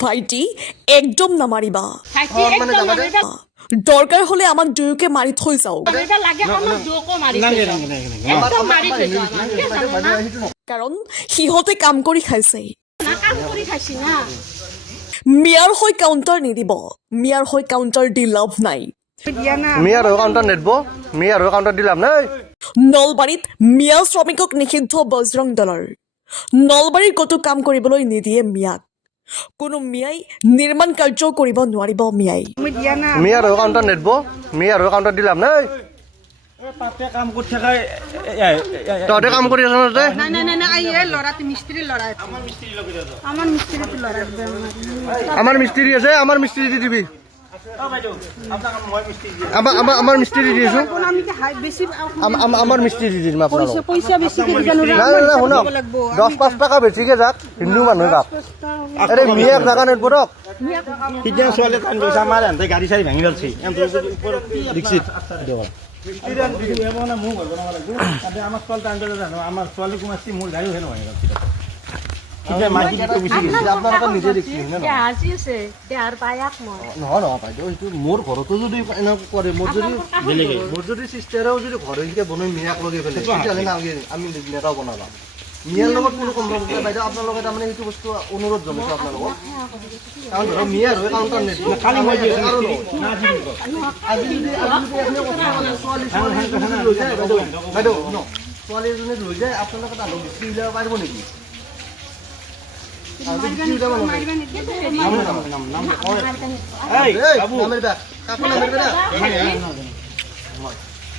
ভাইটি একদম নামাৰিবা ভাইটি একদম নামাৰিবা দৰকাৰ হলে আমাক দুয়োকে মাৰি থৈ যাওক এটা লাগে আমাক দুয়োকো মাৰি থৈ যাওক একদম মাৰি থৈ যাওক কাৰণ সিহঁতে কাম কৰি খাইছে না কাম কৰি খাইছি না মিয়াৰ হৈ কাউণ্টাৰ নিদিব মিয়াৰ হৈ কাউণ্টাৰ দি লাভ নাই মিয়াৰ হৈ কাউণ্টাৰ নেদব মিয়াৰ হৈ কাউণ্টাৰ দিলাম নাই নলবাৰীত মিয়া শ্ৰমিকক নিষিদ্ধ বজৰং দলৰ নলবাৰীৰ ক'তো কাম কৰিবলৈ নিদিয়ে মিয়াক কোনো মিয়াই নিৰ্মাণ কাৰ্য কৰিব নোৱাৰিব মিয়াই মিয়াৰ হৈ কাউণ্টাৰ নেদব মিয়াৰ হৈ কাউণ্টাৰ দিলাম নাই তাতে কাম কৰি থকা তহঁতে কাম কৰি আছ তাতে নাই নাই নাই নাই এই ল'ৰাটো মিস্ত্ৰী ল'ৰা আমাৰ মিস্ত্ৰীটো ল'ৰা আমাৰ মিস্ত্ৰী আছে আমাৰ মিস্ত্ৰী দি দিবি আমাৰ মিস্ত্ৰী দি আছো আমি বেছি আমাৰ মিস্ত্ৰী দি দিম আপোনালোক পইচা বেছিকে দিব নোৱাৰে নাই নাই শুনক 10-5 টকা বেছিকে যাক হিন্দু মানুহ বাপ আৰে মিয়াক জাগা নেদব দক সিদিনা ছোৱালী কাম কৰিছে আমাৰ এহঁতে গাড়ী চাড়ী ভাঙি পেলাইছে ৰিক্সিত আমাৰ ছোৱালী টাইম জানো আমাৰ ছোৱালী কুমাৰচি মোৰ গাড়ীও হেনো ভাঙি আপোনালোকে নিজে দেখিছে আজি আছে দেহাৰ পায়াক মই নহয় নহয় বাইদেউ সেইটো মোৰ ঘৰতো যদি এনেকুৱা কৰে মোৰ যদি চিষ্টাৰেও যদি ঘৰ এনেকৈ বনাই মিয়াক লগাই পেলাই তেতিয়াহ'লে নালাগে আমি নেতাও বনালাম মিয়াৰ লগত কোনো কম্প্ৰমাইজ নাই বাইদেউ আপোনালোকে তাৰমানে সেইটো বস্তু অনুৰোধ জনাইছোঁ আপোনালোকক কাৰণ ধৰক মিয়াৰ হৈ কাউণ্টাৰ নেদিব খালি মই দি আছো বাইদেউ ছোৱালী এজনী লৈ যায় আপোনালোকে তাহাঁতক বিক্ৰী উলিয়াব পাৰিব নেকি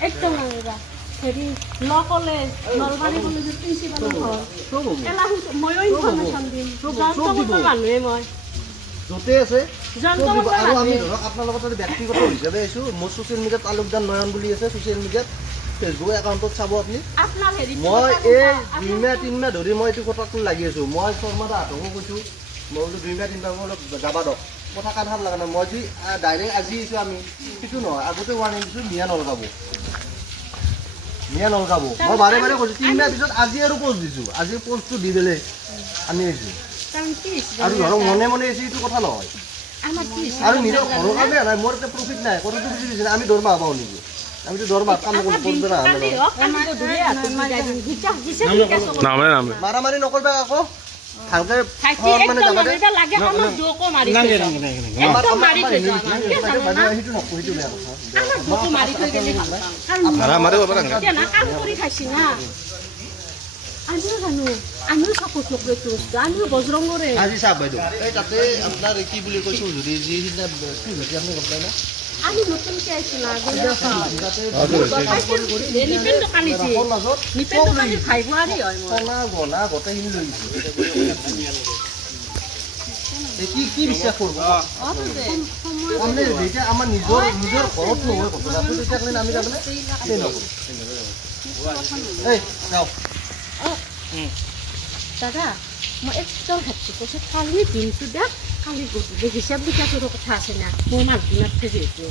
একদম নামাৰিবা হেৰি ল কলেজ নলবাৰী কলেজৰ প্ৰিন্সিপালৰ ঘৰ ময়ো ইনফৰমেশ্যন দিম যন্ত্ৰমন্ত্ৰৰ মানুহে মই য'তে আছে যন্ত্ৰমন্ত্ৰৰ আৰু আমি মানুহে ধৰক আপোনালোকৰ তাতে ব্যক্তিগত হিচাপে আহিছোঁ মোৰ ছ'চিয়েল মিডিয়াত তালুকদাৰ নয়ন বুলি আছে ছ'চিয়েল মিডিয়াত ফেচবুক একাউণ্টত চাব আপুনি আপোনাৰ হেৰি মই এই 2 মাহ 3 মাহ ধৰি মই এইটো কথাটো লাগি আছোঁ মই শৰ্মা দাহঁতকো কৈছোঁ মই বোলো 2 মাহ 3 মাহ অলপ যাবা দক কথা কাণ ভাল লগা নাই মই যি ডাইৰেক্ট আজি আহিছোঁ আমি সেইটো নহয় আগতে ৱাৰ্ণিং দিছোঁ মিয়া নলগাব মই বাৰে বাৰে কৈছোঁ 3 মাহ পিছত আজি আৰু প'ষ্ট দিছোঁ আজি প'ষ্টটো দি পেলাই আনি আহিছোঁ কাৰণ কি আৰু ধৰক মনে মনে আহিছোঁ এইটো কথা নহয় আমাৰ কি আৰু নিজৰ ঘৰৰ কাৰণে নাই মোৰ এতিয়া প্ৰফিট নাই কথাটো বুজি দিছে আমি দৰমহা পাওঁ নেকি আমিতো দৰমহা কাম কৰিব না মাৰামাৰি নকৰিবা আকৌ ভালকে ভাইটি একদম নামাৰিবা লাগে আমাক দুয়োকো মাৰি থৈ যাওক একদম মাৰি থৈ যাওক সেইটো নকওঁ সেইটো বেয়া কথা আমাক দুয়োকো মাৰি থৈ গেলি এতিয়া না কাম কৰি খাইছি না আমিও জানো আমিও চাপোৰ্ট নকৰোঁ এইটো বস্তু আমিও বজৰংগৰে আজি চাওক বাইদেউ এই তাতে আপোনাৰ কি বুলি কৈছোঁ যদি যি সিদিনা কি হৈছে আপুনি গম পায় না আমি নতুনকৈ আহিছোঁ না নিপেন দোকানী যে নিপেন দোকানী ভাই বোৱাৰী হয় মই সোণা গহনা গোটেইখিনি লৈ গৈছোঁ কি বিশ্বাস কৰিব তাৰমানে যেতিয়া আমাৰ নিজৰ ঘৰত নহয় ঘটনাটো তেতিয়াহ'লে আমি তাৰমানে সেই নকৰোঁ এই যাওক দাদা মই একদম ভাবছোঁ কৈছোঁ কালি দিনটো দিয়ক কালি গধূলি হিচাপ কিতাপৰো কথা আছে না মোৰ মাক দিনত যিহেতু